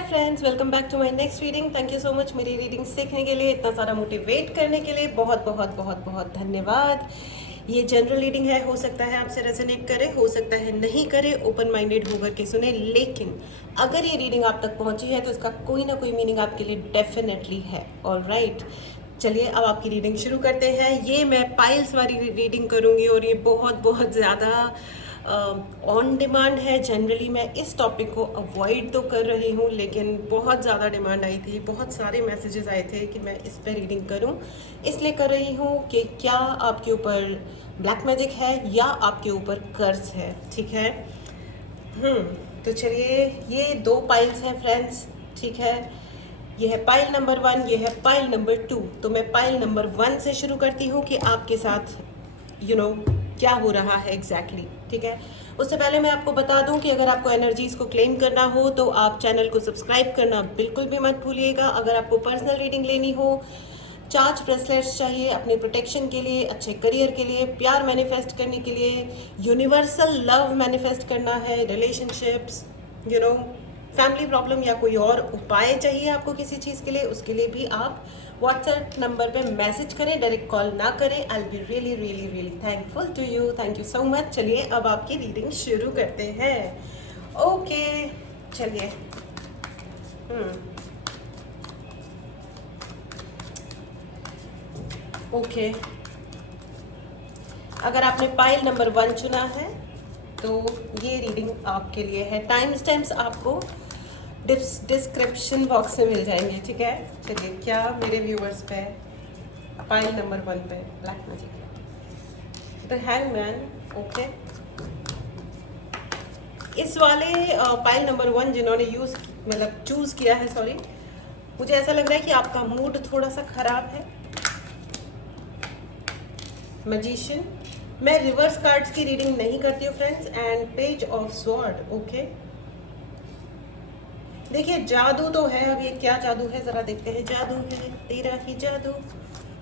Hi friends, welcome back to my next reading. Thank you so much मेरी reading सीखने के लिए, इतना सारा मोटिवेट करने के लिए बहुत बहुत बहुत बहुत धन्यवाद। ये जनरल रीडिंग है, हो सकता है आपसे रेजोनेट करे, हो सकता है नहीं करे, ओपन माइंडेड होकर के सुने। लेकिन अगर ये रीडिंग आप तक पहुंची है तो इसका कोई ना कोई मीनिंग आपके लिए डेफिनेटली है। ऑल राइट, चलिए अब आपकी रीडिंग शुरू करते हैं। ये मैं पाइल्स वाली रीडिंग करूँगी और ये बहुत बहुत ज़्यादा ऑन डिमांड है। जनरली मैं इस टॉपिक को अवॉइड तो कर रही हूँ, लेकिन बहुत ज़्यादा डिमांड आई थी, बहुत सारे मैसेजेस आए थे कि मैं इस पर रीडिंग करूँ। इसलिए कर रही हूँ कि क्या आपके ऊपर ब्लैक मैजिक है या आपके ऊपर कर्स है। ठीक है, तो चलिए, ये दो पाइल्स हैं फ्रेंड्स। ठीक है, ये है पाइल नंबर 1, ये है पाइल नंबर 2। तो मैं पाइल नंबर 1 से शुरू करती हूँ कि आपके साथ क्या हो रहा है एग्जैक्टली। ठीक है, उससे पहले मैं आपको बता दूं कि अगर आपको एनर्जीज को क्लेम करना हो तो आप चैनल को सब्सक्राइब करना बिल्कुल भी मत भूलिएगा। अगर आपको पर्सनल रीडिंग लेनी हो, चार्ज ब्रेसलेट्स चाहिए अपने प्रोटेक्शन के लिए, अच्छे करियर के लिए, प्यार मैनिफेस्ट करने के लिए, यूनिवर्सल लव मैनिफेस्ट करना है, रिलेशनशिप्स, फैमिली प्रॉब्लम या कोई और उपाय चाहिए आपको किसी चीज़ के लिए, उसके लिए भी आप व्हाट्सएप नंबर पे मैसेज करें, डायरेक्ट कॉल ना करें। I will be really really really thankful to you. Thank you so much. चलिए अब आपकी रीडिंग शुरू करते हैं। ओके, चलिए। ओके, अगर आपने पाइल नंबर 1 चुना है तो ये रीडिंग आपके लिए है। टाइम स्टैम्प्स आपको डिस्क्रिप्शन बॉक्स में मिल जाएंगे। ठीक है, चलिए, क्या मेरे व्यूअर्स पे पाइल नंबर 1 पे black magic, the hangman. Okay, इस वाले पाइल नंबर 1 जिन्होंने चूज किया है, सॉरी, मुझे ऐसा लग रहा है कि आपका मूड थोड़ा सा खराब है। मैजिशियन, मैं रिवर्स कार्ड्स की रीडिंग नहीं करती हूँ friends. And page of sword. Okay, देखिए, जादू तो है। अब ये क्या जादू है जरा देखते हैं। जादू है तेरा ही जादू,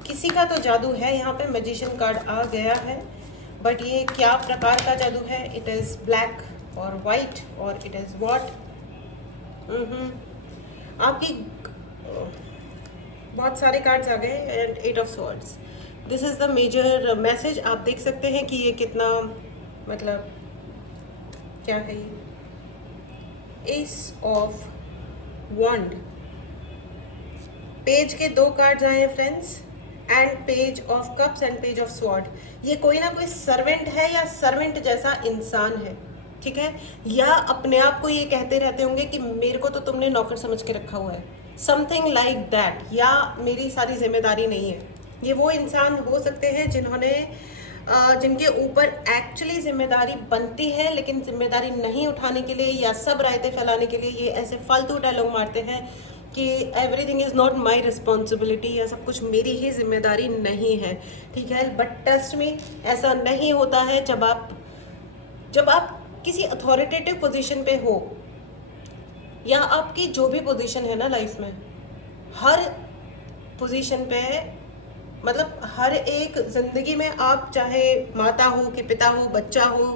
किसी का तो जादू है। यहाँ पे मैजिशियन कार्ड आ गया है, बट ये क्या प्रकार का जादू है? इट इज ब्लैक और वाइट, और इट इज व्हाट? आपकी बहुत सारे कार्ड्स आ गए and 8 of swords. This is the major message. आप देख सकते हैं कि ये कितना, मतलब क्या है ये? एस ऑफ वॉन्ड, पेज के 2 कार्ड्स आए हैं friends, and page of cups and page of sword. ये कोई ना कोई सर्वेंट है या सर्वेंट जैसा इंसान है। ठीक है, या अपने आप को ये कहते रहते होंगे कि मेरे को तो तुमने नौकर समझ के रखा हुआ है, समथिंग लाइक दैट, या मेरी सारी जिम्मेदारी नहीं है। ये वो इंसान हो सकते हैं जिनके ऊपर एक्चुअली जिम्मेदारी बनती है, लेकिन जिम्मेदारी नहीं उठाने के लिए या सब रायते फैलाने के लिए ये ऐसे फालतू डायलॉग मारते हैं कि everything is not my responsibility, या सब कुछ मेरी ही जिम्मेदारी नहीं है। ठीक है, बट ट्रस्ट मी, ऐसा नहीं होता है। जब आप किसी अथॉरिटेटिव पोजीशन पे हो, या आपकी जो भी पोजीशन है ना लाइफ में, हर पोजीशन पे, मतलब हर एक जिंदगी में, आप चाहे माता हो कि पिता हो, बच्चा हो,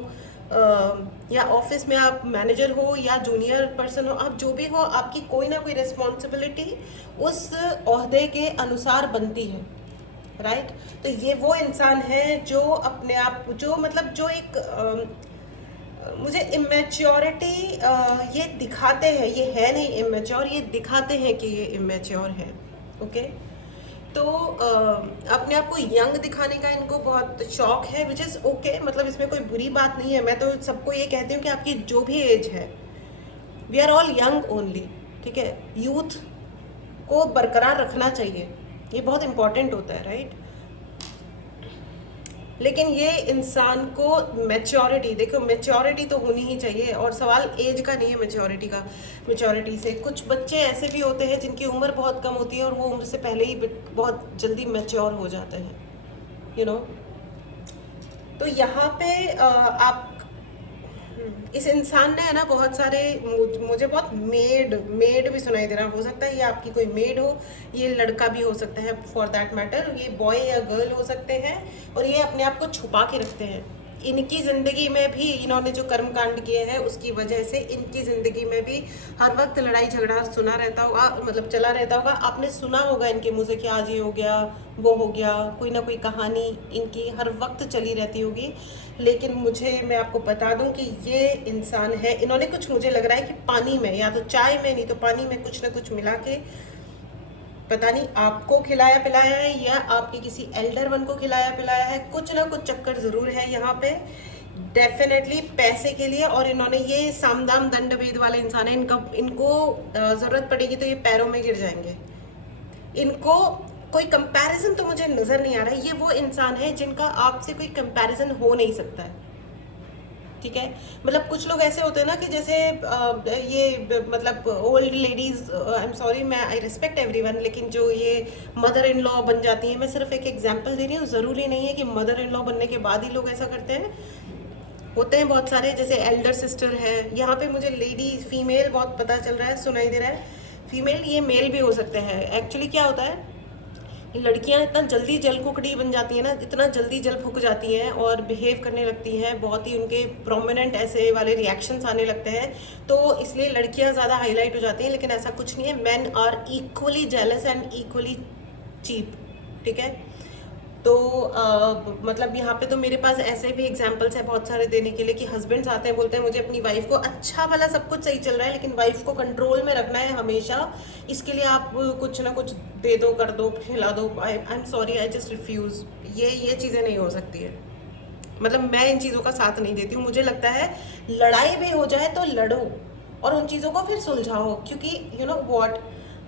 या ऑफिस में आप मैनेजर हो या जूनियर पर्सन हो, आप जो भी हो, आपकी कोई ना कोई रिस्पॉन्सिबिलिटी उस ओहदे के अनुसार बनती है। राइट, तो ये वो इंसान है जो अपने आप, जो मतलब जो एक मुझे इमेच्योरिटी ये दिखाते हैं। ये है नहीं इमेच्योर, ये दिखाते हैं कि ये इमेच्योर है। ओके, तो अपने आप को यंग दिखाने का इनको बहुत शौक है, विच इज़ ओके। मतलब इसमें कोई बुरी बात नहीं है। मैं तो सबको ये कहती हूँ कि आपकी जो भी एज है, we are all young only. ठीक है, यूथ को बरकरार रखना चाहिए, ये बहुत इंपॉर्टेंट होता है। राइट, लेकिन ये इंसान को मैच्योरिटी, देखो मैच्योरिटी तो होनी ही चाहिए, और सवाल एज का नहीं है मैच्योरिटी का। मैच्योरिटी से कुछ बच्चे ऐसे भी होते हैं जिनकी उम्र बहुत कम होती है और वो उम्र से पहले ही बहुत जल्दी मैच्योर हो जाते हैं, तो यहाँ पे आप इस इंसान ने है ना बहुत सारे, मुझे बहुत मेड भी सुनाई दे रहा। हो सकता है ये आपकी कोई मेड हो, ये लड़का भी हो सकता है फॉर दैट मैटर, ये बॉय या गर्ल हो सकते हैं, और ये अपने आप को छुपा के रखते हैं। इनकी ज़िंदगी में भी इन्होंने जो कर्म कांड किए हैं उसकी वजह से इनकी ज़िंदगी में भी हर वक्त लड़ाई झगड़ा सुना रहता होगा, मतलब चला रहता होगा। आपने सुना होगा इनके मुँह से कि आज ये हो गया, वो हो गया, कोई ना कोई कहानी इनकी हर वक्त चली रहती होगी। लेकिन मैं आपको बता दूं कि ये इंसान है, इन्होंने कुछ, मुझे लग रहा है कि पानी में, या तो चाय में, नहीं तो पानी में कुछ ना कुछ मिला के, पता नहीं आपको खिलाया पिलाया है या आपके किसी एल्डर वन को खिलाया पिलाया है, कुछ ना कुछ चक्कर ज़रूर है यहाँ पे डेफिनेटली पैसे के लिए। और इन्होंने, ये सामदाम दंड भेद वाले इंसान है, इनको ज़रूरत पड़ेगी तो ये पैरों में गिर जाएंगे। इनको कोई कंपैरिजन तो मुझे नज़र नहीं आ रहा है। ये वो इंसान है जिनका आपसे कोई कंपैरिजन हो नहीं सकता है, ठीक है। मतलब कुछ लोग ऐसे होते हैं ना कि जैसे ये मतलब old ladies, I am sorry, मैं आई रिस्पेक्ट एवरीवन, लेकिन जो ये मदर इन लॉ बन जाती हैं, मैं सिर्फ एक एग्जांपल दे रही हूँ, ज़रूरी नहीं है कि मदर इन लॉ बनने के बाद ही लोग ऐसा करते हैं। होते हैं बहुत सारे, जैसे एल्डर सिस्टर है, यहाँ पे मुझे लेडी फीमेल बहुत पता चल रहा है, सुनाई दे रहा है फीमेल, ये मेल भी हो सकते हैं। एक्चुअली क्या होता है, लड़कियां इतना जल्दी जल कुकड़ी बन जाती हैं ना, इतना जल्दी जल फूक जाती हैं और बिहेव करने लगती हैं, बहुत ही उनके प्रोमिनेंट ऐसे वाले रिएक्शंस आने लगते हैं, तो इसलिए लड़कियां ज़्यादा हाईलाइट हो जाती हैं। लेकिन ऐसा कुछ नहीं है, men are equally jealous and equally cheap, ठीक है। तो मतलब यहाँ पे तो मेरे पास ऐसे भी एग्जाम्पल्स है बहुत सारे देने के लिए कि हस्बैंड्स आते हैं, बोलते हैं मुझे अपनी वाइफ को, अच्छा भला सब कुछ सही चल रहा है लेकिन वाइफ को कंट्रोल में रखना है हमेशा, इसके लिए आप कुछ ना कुछ दे दो, कर दो, खिला दो। आई am sorry, I just refuse. ये चीज़ें नहीं हो सकती है। मतलब मैं इन चीज़ों का साथ नहीं देती हूँ। मुझे लगता है लड़ाई भी हो जाए तो लड़ो और उन चीज़ों को फिर सुलझाओ, क्योंकि यू नो व्हाट,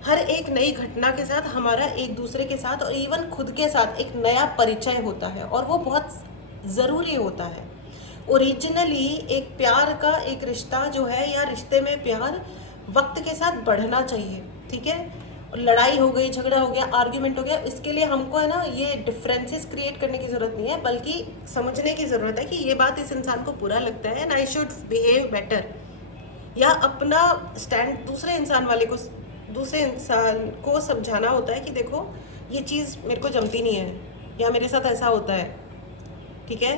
हर एक नई घटना के साथ हमारा एक दूसरे के साथ और इवन खुद के साथ एक नया परिचय होता है और वो बहुत ज़रूरी होता है। ओरिजिनली एक प्यार का एक रिश्ता जो है, या रिश्ते में प्यार वक्त के साथ बढ़ना चाहिए, ठीक है। लड़ाई हो गई, झगड़ा हो गया, आर्ग्यूमेंट हो गया, इसके लिए हमको है ना ये डिफरेंसेस क्रिएट करने की ज़रूरत नहीं है, बल्कि समझने की ज़रूरत है कि ये बात इस इंसान को बुरा लगता है and I should behave better, या अपना स्टैंड दूसरे इंसान को समझाना होता है कि देखो ये चीज़ मेरे को जमती नहीं है या मेरे साथ ऐसा होता है, ठीक है।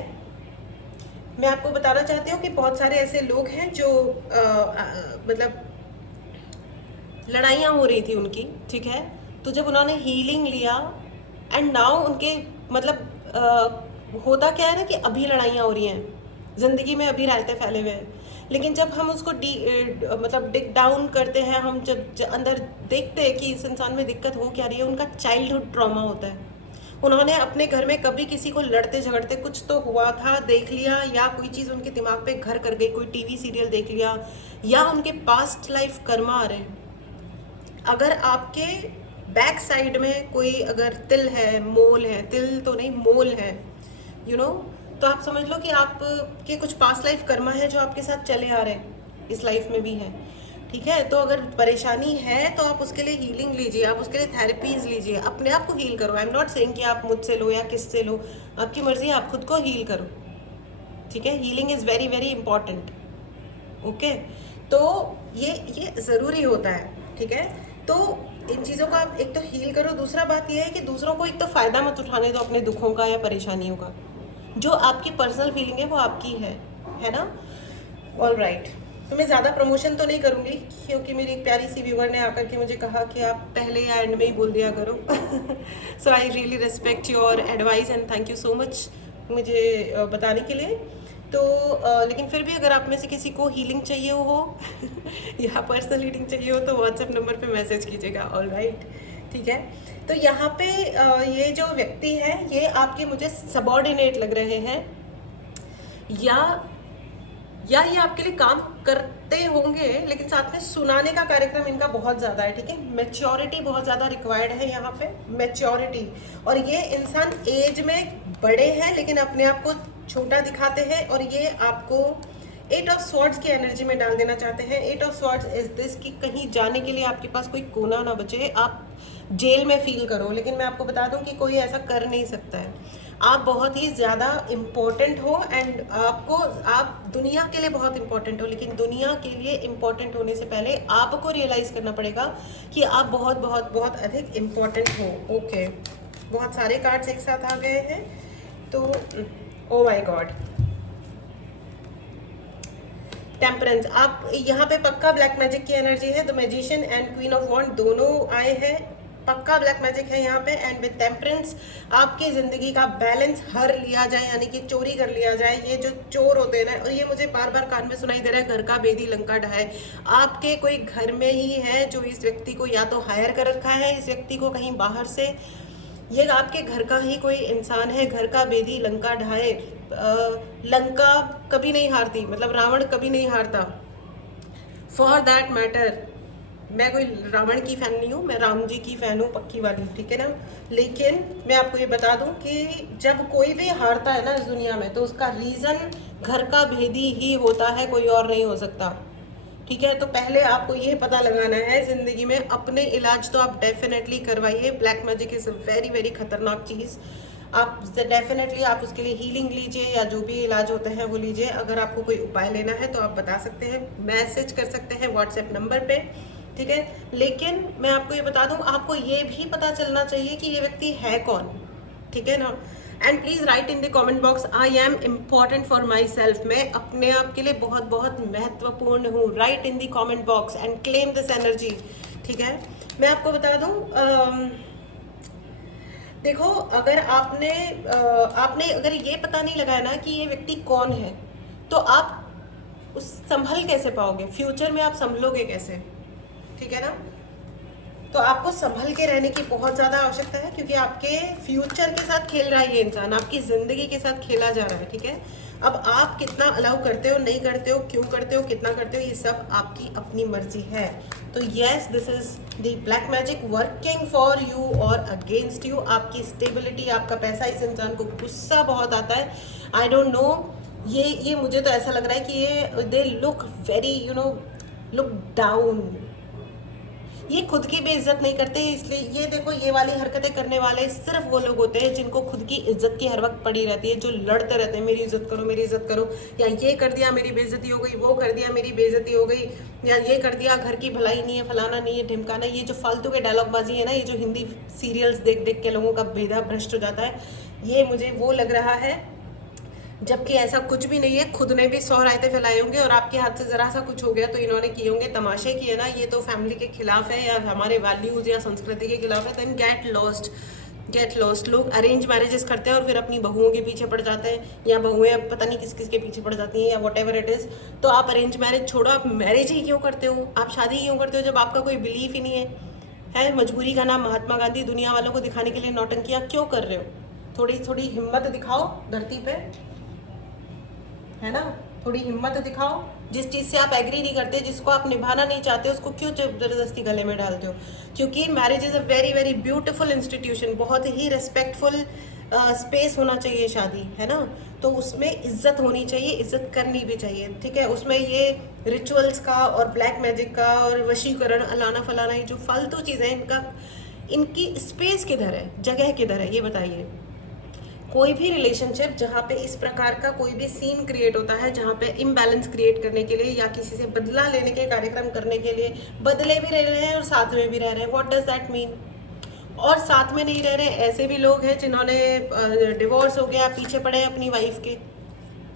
मैं आपको बताना चाहती हूँ कि बहुत सारे ऐसे लोग हैं जो मतलब लड़ाइयाँ हो रही थी उनकी, ठीक है, तो जब उन्होंने हीलिंग लिया एंड नाउ उनके मतलब होता क्या है ना कि अभी लड़ाइयाँ हो रही हैं, ज़िंदगी में अभी रायते फैले हुए हैं, लेकिन जब हम उसको मतलब डिग डाउन करते हैं, हम जब अंदर देखते हैं कि इस इंसान में दिक्कत हो क्या रही है, उनका चाइल्डहुड ट्रॉमा होता है। उन्होंने अपने घर में कभी किसी को लड़ते झगड़ते कुछ तो हुआ था देख लिया, या कोई चीज़ उनके दिमाग पे घर कर गई, कोई टीवी सीरियल देख लिया, या उनके पास्ट लाइफ कर्मा आ रहे हैं। अगर आपके बैक साइड में कोई अगर तिल है, मोल है, तिल तो नहीं मोल है, यू नो, तो आप समझ लो कि आपके कुछ पास्ट लाइफ कर्मा है जो आपके साथ चले आ रहे हैं, इस लाइफ में भी है, ठीक है। तो अगर परेशानी है तो आप उसके लिए हीलिंग लीजिए, आप उसके लिए थेरेपीज लीजिए, अपने आप को हील करो। आई एम नॉट सेइंग कि आप मुझसे लो या किससे लो, आपकी मर्जी, आप खुद को हील करो, ठीक है। Healing is very very important, okay. तो ये ज़रूरी होता है, ठीक है। तो इन चीज़ों का आप एक तो हील करो, दूसरा बात ये है कि दूसरों को एक तो फ़ायदा मत उठाने दो अपने दुखों का या परेशानियों का। जो आपकी पर्सनल फीलिंग है वो आपकी है ना। ऑल राइट, तो मैं ज़्यादा प्रमोशन तो नहीं करूँगी क्योंकि मेरी एक प्यारी सी व्यूअर ने आकर के मुझे कहा कि आप पहले या एंड में ही बोल दिया करो। So I really respect your advice and thank you so much मुझे बताने के लिए। तो लेकिन फिर भी अगर आप में से किसी को हीलिंग चाहिए हो या पर्सनल हीलिंग चाहिए हो तो व्हाट्सएप नंबर पे मैसेज कीजिएगा। ऑल राइट, ठीक है। तो यहाँ पे ये जो व्यक्ति है ये आपके मुझे सबॉर्डिनेट लग रहे हैं, या ये आपके लिए काम करते होंगे, लेकिन साथ में सुनाने का कार्यक्रम इनका बहुत ज़्यादा है, ठीक है। मैच्योरिटी बहुत ज़्यादा रिक्वायर्ड है यहाँ पे, मैच्योरिटी। और ये इंसान एज में बड़े हैं लेकिन अपने आप को छोटा दिखाते हैं, और ये आपको 8 ऑफ स्वॉर्ड्स की एनर्जी में डाल देना चाहते हैं। 8 ऑफ स्वॉर्ड्स इज दिस कि कहीं जाने के लिए आपके पास कोई कोना ना बचे, आप जेल में फील करो, लेकिन मैं आपको बता दूं कि कोई ऐसा कर नहीं सकता है। आप बहुत ही ज़्यादा इम्पोर्टेंट हो एंड आप दुनिया के लिए बहुत इम्पोर्टेंट हो, लेकिन दुनिया के लिए इम्पोर्टेंट होने से पहले आपको रियलाइज़ करना पड़ेगा कि आप बहुत बहुत बहुत अधिक इम्पोर्टेंट हो। ओके, बहुत सारे कार्ड्स एक साथ आ गए हैं, तो ओ माय गॉड, टेम्परेंस, आप यहाँ पे पक्का ब्लैक मैजिक की एनर्जी है। The magician and queen of wand दोनों आए हैं, पक्का ब्लैक मैजिक है यहाँ पे। एंड विद टेम्परेंस आपकी ज़िंदगी का बैलेंस हर लिया जाए, यानी कि चोरी कर लिया जाए। ये जो चोर होते हैं ना, और ये मुझे बार बार कान में सुनाई दे रहा है, घर का बेदी लंका ढाए। आपके कोई घर में ही है जो इस व्यक्ति को या तो हायर कर रखा है, इस व्यक्ति को कहीं बाहर से, ये आपके घर का ही कोई इंसान है। घर का बेदी लंका ढाए। लंका कभी नहीं हारती, मतलब रावण कभी नहीं हारता। फॉर दैट मैटर मैं कोई रावण की फ़ैन नहीं हूँ, मैं राम जी की फ़ैन हूँ, पक्की वाली, ठीक है ना। लेकिन मैं आपको ये बता दूँ कि जब कोई भी हारता है ना इस दुनिया में, तो उसका रीज़न घर का भेदी ही होता है, कोई और नहीं हो सकता, ठीक है। तो पहले आपको ये पता लगाना है ज़िंदगी में, अपने इलाज तो आप डेफिनेटली करवाइए। Black magic is very very खतरनाक चीज़। आप डेफिनेटली आप उसके लिए हीलिंग लीजिए, या जो भी इलाज होते हैं वो लीजिए। अगर आपको कोई उपाय लेना है तो आप बता सकते हैं, मैसेज कर सकते हैं व्हाट्सएप नंबर पे, ठीक है। लेकिन मैं आपको ये बता दूं, आपको ये भी पता चलना चाहिए कि ये व्यक्ति है कौन, ठीक है ना। And please write in the comment box, I am important for my self. मैं अपने आप के लिए बहुत बहुत महत्वपूर्ण हूँ। Right in the comment box and claim this energy, ठीक है। मैं आपको बता दूँ, देखो, अगर आपने अगर ये पता नहीं लगाया ना कि ये व्यक्ति कौन है, तो आप उस संभल कैसे पाओगे, फ्यूचर में आप संभलोगे कैसे, ठीक है ना। तो आपको संभल के रहने की बहुत ज़्यादा आवश्यकता है, क्योंकि आपके फ्यूचर के साथ खेल रहा है ये इंसान, आपकी ज़िंदगी के साथ खेला जा रहा है, ठीक है। अब आप कितना अलाउ करते हो, नहीं करते हो, क्यों करते हो, कितना करते हो, ये सब आपकी अपनी मर्जी है। तो yes, this is the black magic working for you और अगेंस्ट यू। आपकी स्टेबिलिटी, आपका पैसा, इस इंसान को गुस्सा बहुत आता है, आई डोंट नो। ये मुझे तो ऐसा लग रहा है कि ये they look very look down, ये खुद की भी इज्जत नहीं करते। इसलिए ये देखो, ये वाली हरकतें करने वाले सिर्फ वो लोग होते हैं जिनको खुद की इज्जत की हर वक्त पड़ी रहती है, जो लड़ते रहते हैं, मेरी इज्जत करो, मेरी इज्जत करो, या ये कर दिया मेरी बेइज्जती हो गई, वो कर दिया मेरी बेइज्जती हो गई, या ये कर दिया, घर की भलाई नहीं है, फलाना नहीं है, ढिमकाना। ये जो फालतू के डायलॉग बाजी है ना, ये जो हिंदी सीरियल्स देख देख के लोगों का बेधा भ्रष्ट हो जाता है, ये मुझे वो लग रहा है, जबकि ऐसा कुछ भी नहीं है। खुद ने भी 100 रायते फैलाए होंगे, और आपके हाथ से ज़रा सा कुछ हो गया तो इन्होंने किए होंगे तमाशे किए ना। ये तो फैमिली के खिलाफ है, या हमारे वैल्यूज़ या संस्कृति के खिलाफ है। Then get lost. लोग अरेंज मैरिजेस करते हैं और फिर अपनी बहुओं के पीछे पड़ जाते हैं, या बहुएं पता नहीं किस किस के पीछे पड़ जाती हैं, या वट एवर इट इज़। तो आप अरेंज मैरिज छोड़ो, आप मैरिज ही क्यों करते हो, आप शादी क्यों करते हो, जब आपका कोई बिलीफ ही नहीं है। मजबूरी का नाम महात्मा गांधी, दुनिया वालों को दिखाने के लिए नौटंकियाँ क्यों कर रहे हो। थोड़ी थोड़ी हिम्मत दिखाओ धरती पे, है ना। थोड़ी हिम्मत दिखाओ। जिस चीज़ से आप एग्री नहीं करते, जिसको आप निभाना नहीं चाहते, उसको क्यों ज़बरदस्ती गले में डालते हो। क्योंकि marriage is a very very beautiful institution, बहुत ही रिस्पेक्टफुल स्पेस होना चाहिए शादी, है ना। तो उसमें इज्जत होनी चाहिए, इज्जत करनी भी चाहिए, ठीक है। उसमें ये रिचुअल्स का और ब्लैक मैजिक का और वशीकरण अलाना फलाना, ये जो फालतू चीज़ें, इनकी स्पेस किधर है, जगह किधर है, ये बताइए। कोई भी रिलेशनशिप जहाँ पे इस प्रकार का कोई भी सीन क्रिएट होता है, जहाँ पे इम्बैलेंस क्रिएट करने के लिए या किसी से बदला लेने के कार्यक्रम करने के लिए, बदले भी रह रहे हैं और साथ में भी रह रहे हैं, व्हाट डज दैट मीन। और साथ में नहीं रह रहे, ऐसे भी लोग हैं जिन्होंने डिवोर्स हो गया, पीछे पड़े हैं अपनी वाइफ के,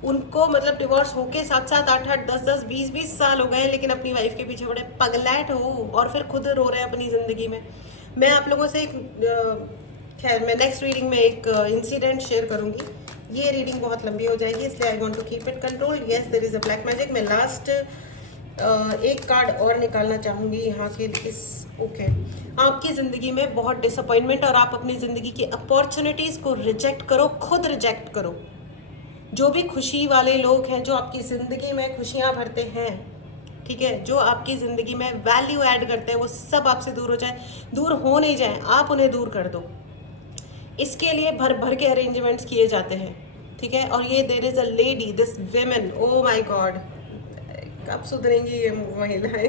उनको मतलब डिवोर्स होके 7-7, 8-8, 10-10, 20-20 साल हो गए, लेकिन अपनी वाइफ के पीछे पड़े, पगलैट हो, और फिर खुद रो रहे हैं अपनी ज़िंदगी में। मैं आप लोगों से खैर मैं नेक्स्ट रीडिंग में एक इंसिडेंट शेयर करूंगी। ये रीडिंग बहुत लंबी हो जाएगी, इसलिए I want to keep it control. Yes, there is a black magic. मैं लास्ट एक कार्ड और निकालना चाहूँगी यहाँ के इस। ओके, आपकी ज़िंदगी में बहुत डिसअपॉइंटमेंट, और आप अपनी ज़िंदगी की अपॉर्चुनिटीज़ को रिजेक्ट करो, खुद रिजेक्ट करो। जो भी खुशी वाले लोग हैं, जो आपकी ज़िंदगी में खुशियाँ भरते हैं, ठीक है, जो आपकी ज़िंदगी में वैल्यू ऐड करते हैं, वो सब आपसे दूर हो जाए, दूर हो नहीं जाए, आप उन्हें दूर कर दो। इसके लिए भर भर के अरेंजमेंट्स किए जाते हैं, ठीक है। और ये there is a lady, this women, oh my god, कब सुधरेंगी ये महिलाएं।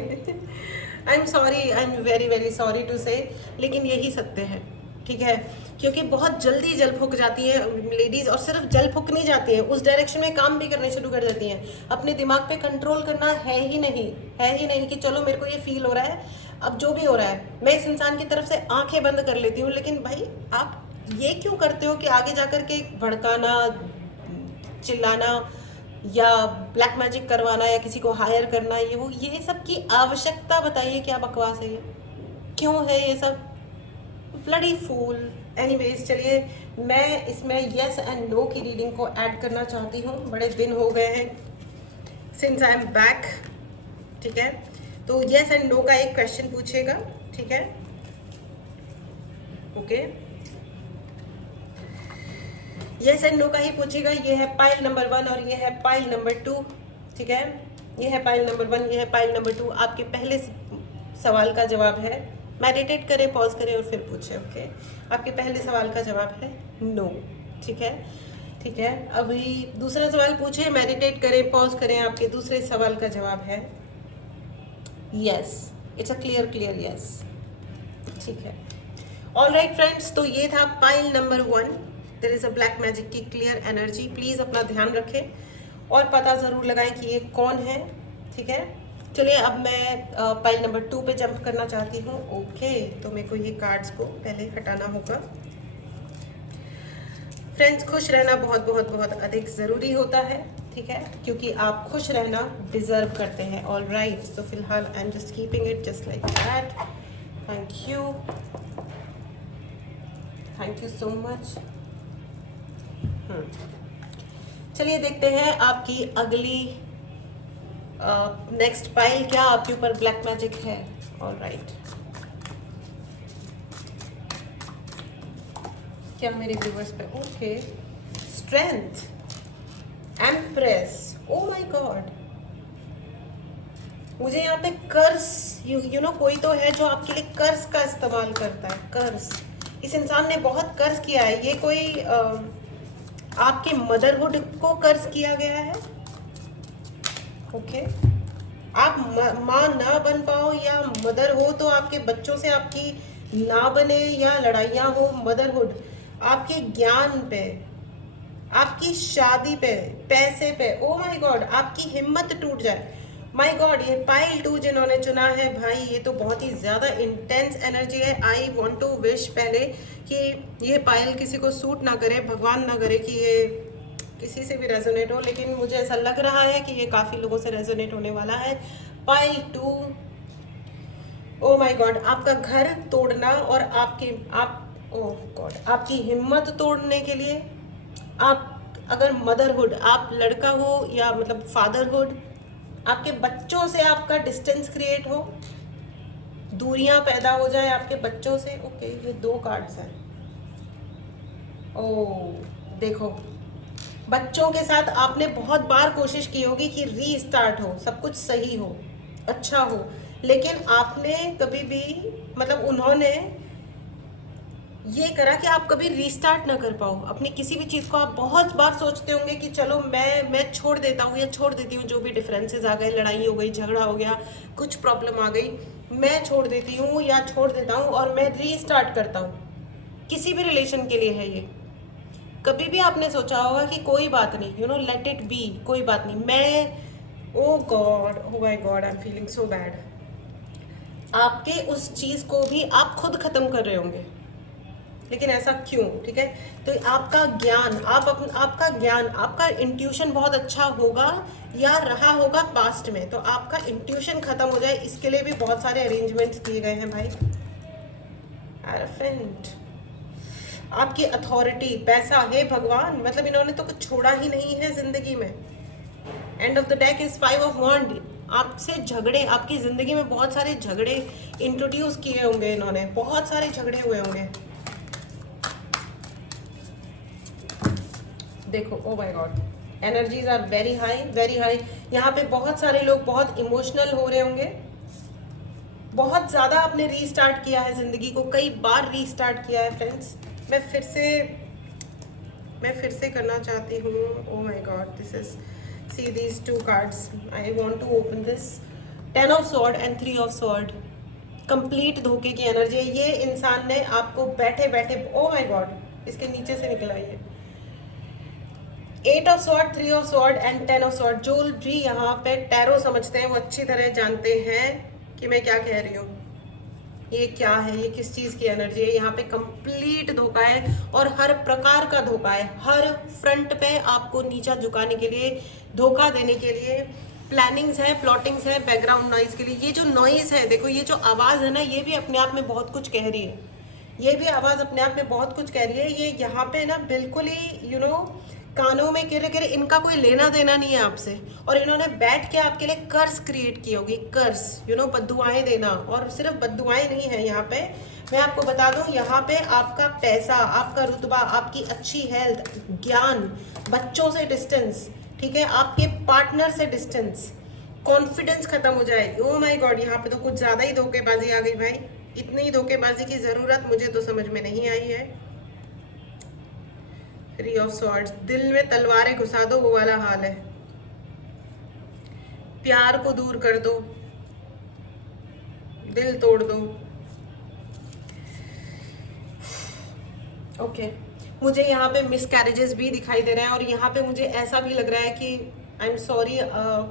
I am sorry, I am very very sorry to say, लेकिन यही सत्य है, ठीक है। क्योंकि बहुत जल्दी जल फूक जाती है लेडीज़, और सिर्फ जल फूक नहीं जाती हैं, उस डायरेक्शन में काम भी करने शुरू कर देती हैं। अपने दिमाग पे कंट्रोल करना है ही नहीं कि चलो मेरे को ये फील हो रहा है, अब जो भी हो रहा है मैं इस इंसान की तरफ से आंखें बंद कर लेती हूँ। लेकिन भाई आप ये क्यों करते हो कि आगे जाकर के भड़काना, चिल्लाना, या ब्लैक मैजिक करवाना या किसी को हायर करना, ये सब की आवश्यकता बताइए, क्या बकवास है ये, क्यों है ये सब, ब्लडी फूल। एनीवेज चलिए, मैं इसमें यस एंड नो की रीडिंग को ऐड करना चाहती हूँ। बड़े दिन हो गए हैं सिंस आई एम बैक, ठीक है। तो यस एंड नो का एक क्वेश्चन पूछेगा, ठीक है, ओके। यस एंड नो का ही पूछेगा। ये है पाइल नंबर 1 और ये है पाइल नंबर 2, ठीक है। ये है पाइल नंबर 1, ये है पाइल नंबर 2। आपके पहले सवाल का जवाब है, मेडिटेट करें, पॉज करें और फिर पूछें, ओके। आपके पहले सवाल का जवाब है नो, ठीक है, ठीक है। अभी दूसरा सवाल पूछे, मेडिटेट करें, पॉज करें। आपके दूसरे सवाल का जवाब है yes, it's a clear yes, ठीक है। ऑल राइट फ्रेंड्स, तो ये था pile number 1, there is a black magic की क्लियर एनर्जी। प्लीज़ अपना ध्यान रखें और पता ज़रूर लगाएं कि ये कौन है, ठीक है। चलिए अब मैं पाइल नंबर 2 पे जंप करना चाहती हूँ, ओके। तो मेरे को ये कार्ड्स को पहले हटाना होगा। फ्रेंड्स, खुश रहना बहुत बहुत बहुत अधिक ज़रूरी होता है, ठीक है, क्योंकि आप खुश रहना डिज़र्व करते हैं। ऑल राइट, तो फिलहाल I am just keeping it just like that. Thank you so much. चलिए देखते हैं आपकी अगली नेक्स्ट पाइल, क्या आपके ऊपर ब्लैक मैजिक है। ऑल राइट, क्या मेरे व्यूवर्स पे, okay. Strength, empress, O my God. मुझे यहाँ पे कर्स, यू नो कोई तो है जो आपके लिए कर्स का इस्तेमाल करता है। कर्स, इस इंसान ने बहुत कर्स किया है। ये कोई आपके मदरहुड को कर्स किया गया है, ओके। आप माँ ना बन पाओ या मदर हो तो आपके बच्चों से आपकी ना बने या लड़ाइयाँ हो। मदरहुड आपके ज्ञान पे, आपकी शादी पे, पैसे पे, ओ माय गॉड, आपकी हिम्मत टूट जाए। माय गॉड, ये पाइल 2 जिन्होंने चुना है भाई, ये तो बहुत ही ज़्यादा इंटेंस एनर्जी है। आई वांट टू विश पहले कि ये पाइल किसी को सूट ना करे, भगवान ना करे कि ये किसी से भी रेजोनेट हो, लेकिन मुझे ऐसा लग रहा है कि ये काफ़ी लोगों से रेजोनेट होने वाला है। पाइल 2, ओ माय गॉड, आपका घर तोड़ना और ओह गॉड, आपकी हिम्मत तोड़ने के लिए आप, अगर मदरहुड, आप लड़का हो या मतलब फादरहुड, आपके बच्चों से आपका डिस्टेंस क्रिएट हो, दूरियां पैदा हो जाए आपके बच्चों से, ओके। ये 2 कार्ड्स हैं। ओ देखो, बच्चों के साथ आपने बहुत बार कोशिश की होगी कि रीस्टार्ट हो, सब कुछ सही हो, अच्छा हो, लेकिन आपने कभी भी, मतलब उन्होंने ये करा कि आप कभी रीस्टार्ट ना कर पाओ अपनी किसी भी चीज़ को। आप बहुत बार सोचते होंगे कि चलो मैं छोड़ देता हूँ या छोड़ देती हूँ, जो भी डिफरेंसेस आ गए, लड़ाई हो गई, झगड़ा हो गया, कुछ प्रॉब्लम आ गई, मैं छोड़ देती हूँ या छोड़ देता हूँ और मैं रीस्टार्ट करता हूँ। किसी भी रिलेशन के लिए है ये। कभी भी आपने सोचा होगा कि कोई बात नहीं, you know, let it be, कोई बात नहीं, मैं, oh God, oh my God, I am feeling so bad. आपके उस चीज़ को भी आप खुद खत्म कर रहे होंगे, लेकिन ऐसा क्यों, ठीक है। तो आपका ज्ञान, आपका ज्ञान, आपका इंट्यूशन बहुत अच्छा होगा या रहा होगा पास्ट में, तो आपका इंट्यूशन खत्म हो जाए, इसके लिए भी बहुत सारे अरेंजमेंट्स किए गए हैं भाई। एलिफेंट, आपकी अथॉरिटी, पैसा, हे भगवान, मतलब इन्होंने तो कुछ छोड़ा ही नहीं है जिंदगी में। End of the deck is 5 of wand. आपसे झगड़े, आपकी जिंदगी में बहुत सारे झगड़े इंट्रोड्यूस किए होंगे इन्होंने, बहुत सारे झगड़े हुए होंगे। देखो, oh my god, energies are very high, very high. यहाँ पे बहुत सारे लोग बहुत इमोशनल हो रहे होंगे। बहुत ज़्यादा आपने रीस्टार्ट किया है ज़िंदगी को, कई बार रीस्टार्ट किया है फ्रेंड्स। मैं फिर से करना चाहती हूँ। Oh my god, this is, see these 2 cards, I want to open this. 10 of sword and 3 of sword, complete धोखे की एनर्जी है। ये इंसान ने आपको बैठे बैठे, ओ माय गॉड, इसके नीचे से निकला ये 8 of sword, 3 of sword and 10 of sword. जो भी यहाँ पे टैरो समझते हैं वो अच्छी तरह जानते हैं कि मैं क्या कह रही हूँ। ये क्या है, ये किस चीज़ की एनर्जी है। यहाँ पे कंप्लीट धोखा है और हर प्रकार का धोखा है। हर फ्रंट पे आपको नीचा झुकाने के लिए, धोखा देने के लिए प्लानिंग्स है, प्लॉटिंग्स है, बैकग्राउंड नॉइज के लिए। ये जो नॉइज है, देखो ये जो आवाज़ है ना, ये भी अपने आप में बहुत कुछ कह रही है। ये भी आवाज़ अपने आप में बहुत कुछ कह रही है। ये यहाँ पे ना बिल्कुल ही कानों में गिरे गिरे, इनका कोई लेना देना नहीं है आपसे, और इन्होंने बैठ के आपके लिए कर्ज क्रिएट की होगी। कर्ज बद्दुआएं देना, और सिर्फ बद्दुआएं नहीं है यहाँ पे। मैं आपको बता दूं, यहाँ पे आपका पैसा, आपका रुतबा, आपकी अच्छी हेल्थ, ज्ञान, बच्चों से डिस्टेंस, ठीक है, आपके पार्टनर से डिस्टेंस, कॉन्फिडेंस खत्म हो जाए। ओ माय गॉड, यहाँ पे तो कुछ ज़्यादा ही धोखेबाजी आ गई भाई। इतनी धोखेबाजी की ज़रूरत मुझे तो समझ में नहीं आई है। 3 ऑफ सॉर्ड्स, दिल में तलवारें घुसा दो, वो वाला हाल है। प्यार को दूर कर दो, दिल तोड़ दो। ओके, मुझे यहाँ पे मिसकैरेजेस भी दिखाई दे रहे हैं, और यहाँ पे मुझे ऐसा भी लग रहा है कि आई एम सॉरी,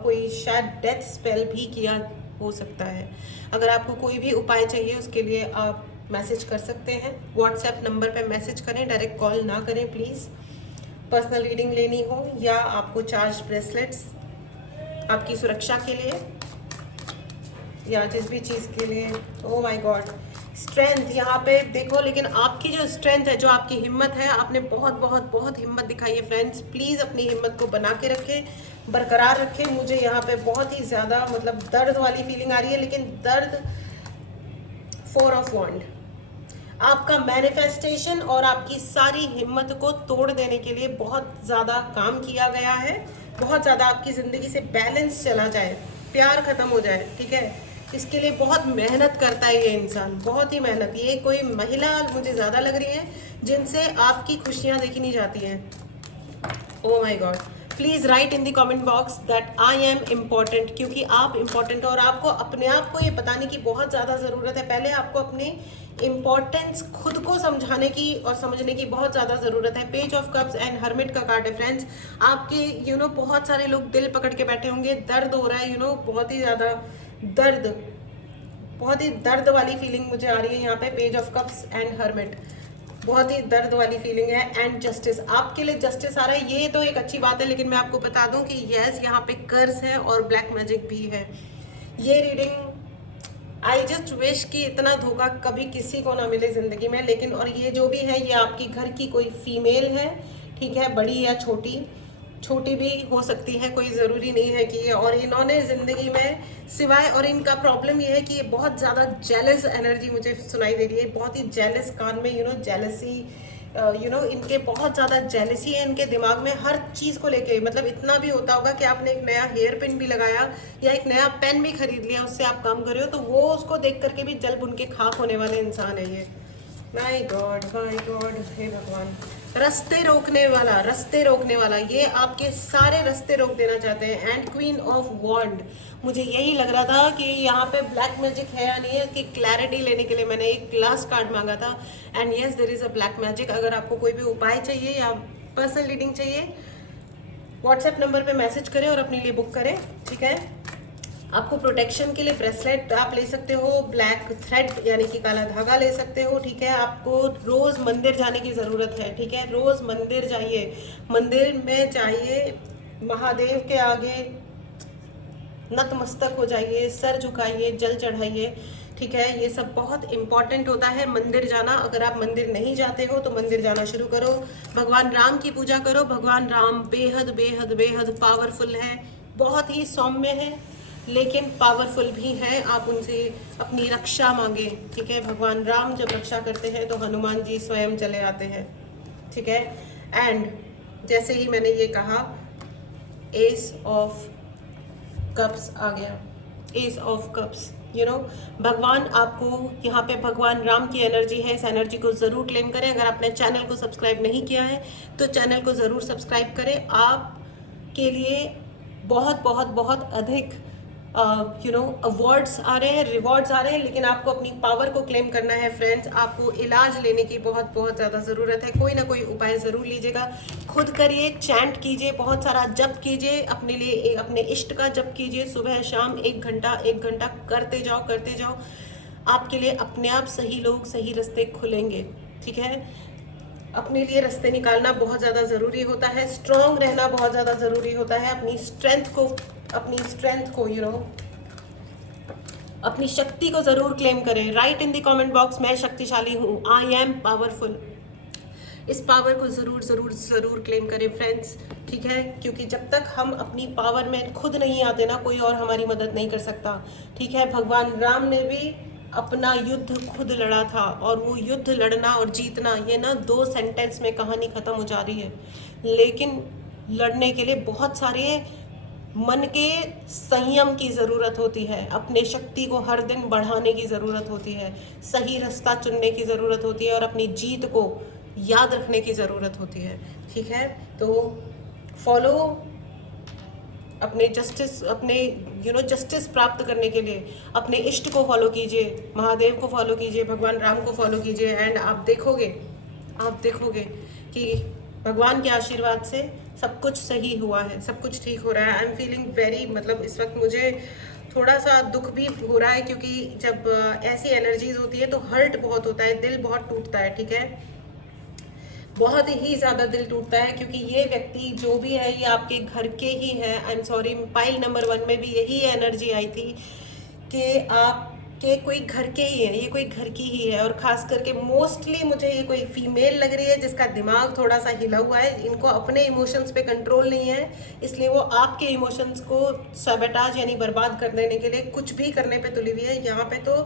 कोई शायद डेथ स्पेल भी किया हो सकता है। अगर आपको कोई भी उपाय चाहिए, उसके लिए आप मैसेज कर सकते हैं। व्हाट्सएप नंबर पे मैसेज करें, डायरेक्ट कॉल ना करें प्लीज़। पर्सनल रीडिंग लेनी हो या आपको चार्ज ब्रेसलेट्स आपकी सुरक्षा के लिए या जिस भी चीज़ के लिए। ओ माय गॉड, स्ट्रेंथ यहाँ पे देखो, लेकिन आपकी जो स्ट्रेंथ है, जो आपकी हिम्मत है, आपने बहुत बहुत बहुत हिम्मत दिखाई है फ्रेंड्स। प्लीज़ अपनी हिम्मत को बना के रखें, बरकरार रखें। मुझे यहाँ पे बहुत ही ज़्यादा मतलब दर्द वाली फीलिंग आ रही है, लेकिन दर्द 4 ऑफ वॉन्ड, आपका मैनिफेस्टेशन और आपकी सारी हिम्मत को तोड़ देने के लिए बहुत ज़्यादा काम किया गया है। बहुत ज़्यादा आपकी ज़िंदगी से बैलेंस चला जाए, प्यार ख़त्म हो जाए, ठीक है। इसके लिए बहुत मेहनत करता है ये इंसान, बहुत ही मेहनत। ये कोई महिला मुझे ज़्यादा लग रही है जिनसे आपकी खुशियाँ देखी नहीं जाती हैं। ओ my God, please write in the comment box that I am important, क्योंकि आप इम्पॉर्टेंट हो और आपको अपने आप को ये बताने की बहुत ज़्यादा ज़रूरत है। पहले आपको अपनी इम्पॉर्टेंस खुद को समझाने की और समझने की बहुत ज़्यादा ज़रूरत है। Page of cups and hermit का कार्ड है फ्रेंड्स। आपके बहुत सारे लोग दिल पकड़ के बैठे होंगे, दर्द हो रहा है, बहुत ही ज़्यादा दर्द, बहुत ही दर्द वाली फीलिंग मुझे आ रही है यहाँ पे। Page of cups and hermit, बहुत ही दर्द वाली फीलिंग है। एंड जस्टिस, आपके लिए जस्टिस आ रहा है, ये तो एक अच्छी बात है, लेकिन मैं आपको बता दूं कि यस, यहाँ पे कर्ज है और ब्लैक मैजिक भी है। ये रीडिंग, आई जस्ट विश कि इतना धोखा कभी किसी को ना मिले ज़िंदगी में। लेकिन और ये जो भी है, ये आपकी घर की कोई फीमेल है, ठीक है, बड़ी या छोटी, छोटी भी हो सकती है, कोई ज़रूरी नहीं है कि ये। और इन्होंने ज़िंदगी में सिवाय, और इनका प्रॉब्लम ये है कि ये बहुत ज़्यादा जेलस एनर्जी मुझे सुनाई दे रही है, बहुत ही जेलस, कान में जेलसी, इनके बहुत ज़्यादा जेलसी है इनके दिमाग में हर चीज़ को लेके। मतलब इतना भी होता होगा कि आपने एक नया हेयर पिन भी लगाया या एक नया पेन भी खरीद लिया, उससे आप काम कर रहे हो, तो वो उसको देख करके भी जल बुन के खाक होने वाले इंसान है ये। माय गॉड, हे भगवान। रास्ते रोकने वाला, रास्ते रोकने वाला, ये आपके सारे रास्ते रोक देना चाहते हैं। एंड क्वीन ऑफ वॉन्ड, मुझे यही लग रहा था कि यहाँ पे ब्लैक मैजिक है या नहीं है, इसकी क्लैरिटी लेने के लिए मैंने एक लास्ट कार्ड मांगा था। And yes, there is a black magic. अगर आपको कोई भी उपाय चाहिए या पर्सनल रीडिंग चाहिए, व्हाट्सएप नंबर पे मैसेज करें और अपने लिए बुक करें, ठीक है। आपको प्रोटेक्शन के लिए ब्रेसलेट आप ले सकते हो, ब्लैक थ्रेड यानी कि काला धागा ले सकते हो, ठीक है। आपको रोज़ मंदिर जाने की ज़रूरत है, ठीक है, रोज़ मंदिर जाइए, मंदिर में जाइए, महादेव के आगे नतमस्तक हो जाइए, सर झुकाइए, जल चढ़ाइए, ठीक है। ये सब बहुत इम्पॉर्टेंट होता है, मंदिर जाना। अगर आप मंदिर नहीं जाते हो तो मंदिर जाना शुरू करो, भगवान राम की पूजा करो। भगवान राम बेहद बेहद बेहद पावरफुल है, बहुत ही सौम्य है, लेकिन पावरफुल भी है। आप उनसे अपनी रक्षा मांगे, ठीक है। भगवान राम जब रक्षा करते हैं तो हनुमान जी स्वयं चले आते हैं, ठीक है। एंड जैसे ही मैंने ये कहा, एस ऑफ कप्स आ गया, एस ऑफ कप्स, भगवान आपको यहाँ पे, भगवान राम की एनर्जी है। इस एनर्जी को ज़रूर क्लेम करें। अगर आपने चैनल को सब्सक्राइब नहीं किया है तो चैनल को ज़रूर सब्सक्राइब करें। आपके लिए बहुत बहुत बहुत अधिक अवार्ड्स आ रहे हैं, रिवॉर्ड्स आ रहे हैं, लेकिन आपको अपनी पावर को क्लेम करना है फ्रेंड्स। आपको इलाज लेने की बहुत बहुत ज़्यादा ज़रूरत है। कोई ना कोई उपाय ज़रूर लीजिएगा, खुद करिए, चैंट कीजिए, बहुत सारा जप कीजिए, अपने लिए अपने इष्ट का जप कीजिए, सुबह शाम 1 घंटा करते जाओ, करते जाओ। आपके लिए अपने आप सही लोग, सही रास्ते खुलेंगे, ठीक है। अपने लिए रास्ते निकालना बहुत ज़्यादा ज़रूरी होता है, स्ट्रॉन्ग रहना बहुत ज़्यादा ज़रूरी होता है, अपनी स्ट्रेंथ को अपनी शक्ति को ज़रूर क्लेम करें। Right in the comment box, मैं शक्तिशाली हूँ, आई एम पावरफुल। इस पावर को ज़रूर ज़रूर ज़रूर क्लेम करें फ्रेंड्स, ठीक है, क्योंकि जब तक हम अपनी पावर में खुद नहीं आते ना, कोई और हमारी मदद नहीं कर सकता, ठीक है। भगवान राम ने भी अपना युद्ध खुद लड़ा था, और वो युद्ध लड़ना और जीतना, ये ना 2 सेंटेंस में कहानी ख़त्म हो जा रही है। लेकिन लड़ने के लिए बहुत सारे मन के संयम की ज़रूरत होती है, अपने शक्ति को हर दिन बढ़ाने की ज़रूरत होती है, सही रास्ता चुनने की ज़रूरत होती है, और अपनी जीत को याद रखने की ज़रूरत होती है, ठीक है। तो फॉलो अपने जस्टिस प्राप्त करने के लिए अपने इष्ट को फॉलो कीजिए, महादेव को फॉलो कीजिए, भगवान राम को फॉलो कीजिए, एंड आप देखोगे कि भगवान के आशीर्वाद से सब कुछ सही हुआ है, सब कुछ ठीक हो रहा है। आई एम फीलिंग वेरी, मतलब इस वक्त मुझे थोड़ा सा दुख भी हो रहा है, क्योंकि जब ऐसी एनर्जीज होती है तो हर्ट बहुत होता है, दिल बहुत टूटता है, ठीक है, बहुत ही ज़्यादा दिल टूटता है, क्योंकि ये व्यक्ति जो भी है ये आपके घर के ही है। आई एम सॉरी, पाइल नंबर 1 में भी यही एनर्जी आई थी कि आपके कोई घर के ही है, ये कोई घर की ही है, और ख़ास करके मोस्टली मुझे ये कोई फीमेल लग रही है जिसका दिमाग थोड़ा सा हिला हुआ है, इनको अपने इमोशंस पे कंट्रोल नहीं है, इसलिए वो आपके इमोशंस को सबेटाज यानी बर्बाद कर देने के लिए कुछ भी करने पे तुली हुई है। यहाँ पे तो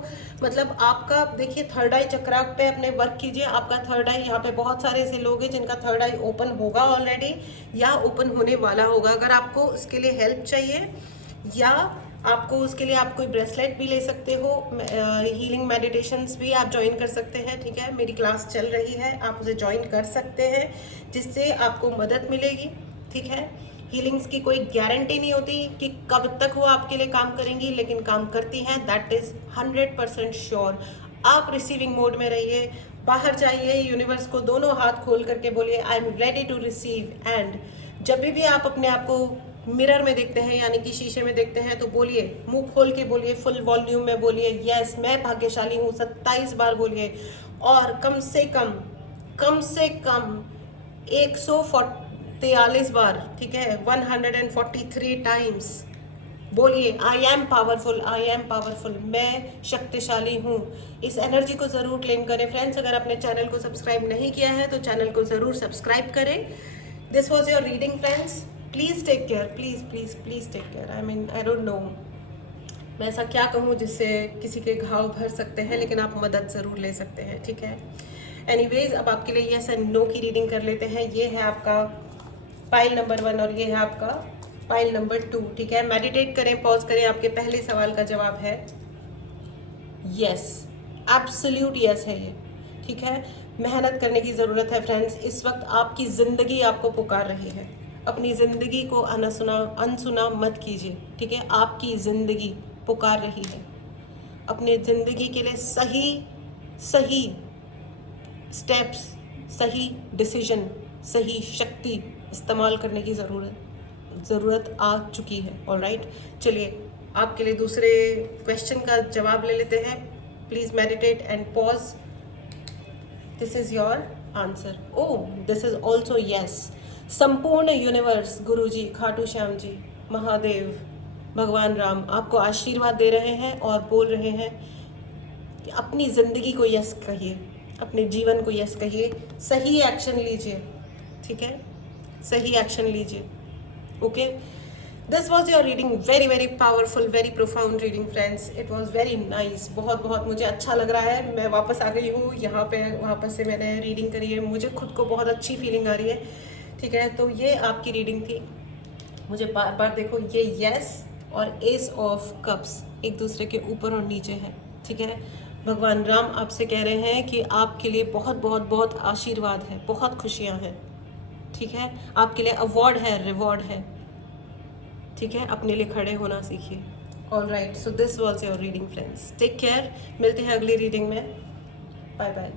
मतलब आपका देखिए, थर्ड आई चक्रा पे अपने वर्क कीजिए, आपका थर्ड आई, यहाँ पे बहुत सारे ऐसे लोग हैं जिनका थर्ड आई ओपन होगा ऑलरेडी या ओपन होने वाला होगा। अगर आपको उसके लिए हेल्प चाहिए या आपको उसके लिए आप कोई ब्रेसलेट भी ले सकते हो, हीलिंग मेडिटेशंस भी आप ज्वाइन कर सकते हैं, ठीक है, मेरी क्लास चल रही है, आप उसे ज्वाइन कर सकते हैं, जिससे आपको मदद मिलेगी, ठीक है। हीलिंग्स की कोई गारंटी नहीं होती कि कब तक वो आपके लिए काम करेंगी, लेकिन काम करती हैं, दैट इज़ 100% श्योर। आप रिसीविंग मोड में रहिए, बाहर जाइए, यूनिवर्स को दोनों हाथ खोल करके बोलिए I am ready to receive. And जब भी आप अपने आप को मिरर में देखते हैं, यानी कि शीशे में देखते हैं, तो बोलिए, मुंह खोल के बोलिए, फुल वॉल्यूम में बोलिए, यस मैं भाग्यशाली हूँ, 27 बार बोलिए, और कम से कम 143 बार, ठीक है, 143 टाइम्स बोलिए I M powerful, I am powerful, मैं शक्तिशाली हूँ। इस एनर्जी को ज़रूर क्लेम करें फ्रेंड्स। अगर आपने चैनल को सब्सक्राइब नहीं किया है तो चैनल को ज़रूर सब्सक्राइब करें। This was your reading friends, please take care, please take care. I don't know मैं ऐसा क्या कहूँ जिससे किसी के घाव भर सकते हैं, लेकिन आप मदद ज़रूर ले सकते हैं, ठीक है। एनीवेज, अब आपके लिए येस एंड नो की रीडिंग कर लेते हैं। ये है आपका पाइल नंबर 1 और ये है आपका पाइल नंबर 2, ठीक है। मेडिटेट करें, पॉज करें, आपके पहले सवाल का जवाब है यस, एब्सोल्यूट यस है ये, ठीक है। मेहनत करने की ज़रूरत है फ्रेंड्स। इस वक्त आपकी ज़िंदगी आपको पुकार रही है, अपनी ज़िंदगी को अनसुना मत कीजिए, ठीक है। आपकी ज़िंदगी पुकार रही है, अपने ज़िंदगी के लिए सही स्टेप्स, सही डिसीजन, सही शक्ति इस्तेमाल करने की ज़रूरत आ चुकी है। ऑलराइट, चलिए आपके लिए दूसरे क्वेश्चन का जवाब ले लेते हैं। Please meditate and pause. This is your answer. Oh, this is also yes. संपूर्ण यूनिवर्स, गुरु जी, खाटू श्याम जी, महादेव, भगवान राम आपको आशीर्वाद दे रहे हैं और बोल रहे हैं कि अपनी ज़िंदगी को यस कहिए, अपने जीवन को यस कहिए, सही एक्शन लीजिए, ठीक है, सही एक्शन लीजिए। Okay, this was your reading, very powerful, very profound reading friends. It was very nice, बहुत मुझे अच्छा लग रहा है। मैं वापस आ गई हूँ यहाँ पे, वापस से मैंने रीडिंग करी है, मुझे खुद को बहुत अच्छी फीलिंग आ रही है, ठीक है। तो ये आपकी रीडिंग थी। मुझे बार देखो, ये यस और एस ऑफ कप्स एक दूसरे के ऊपर और नीचे है, ठीक है। भगवान राम आपसे कह रहे हैं कि आपके लिए बहुत आशीर्वाद है, बहुत खुशियाँ हैं, ठीक है। आपके लिए अवार्ड है, रिवॉर्ड है, ठीक है। अपने लिए खड़े होना सीखिए। Alright, so this was your reading friends. Take care, मिलते हैं अगली रीडिंग में। Bye bye.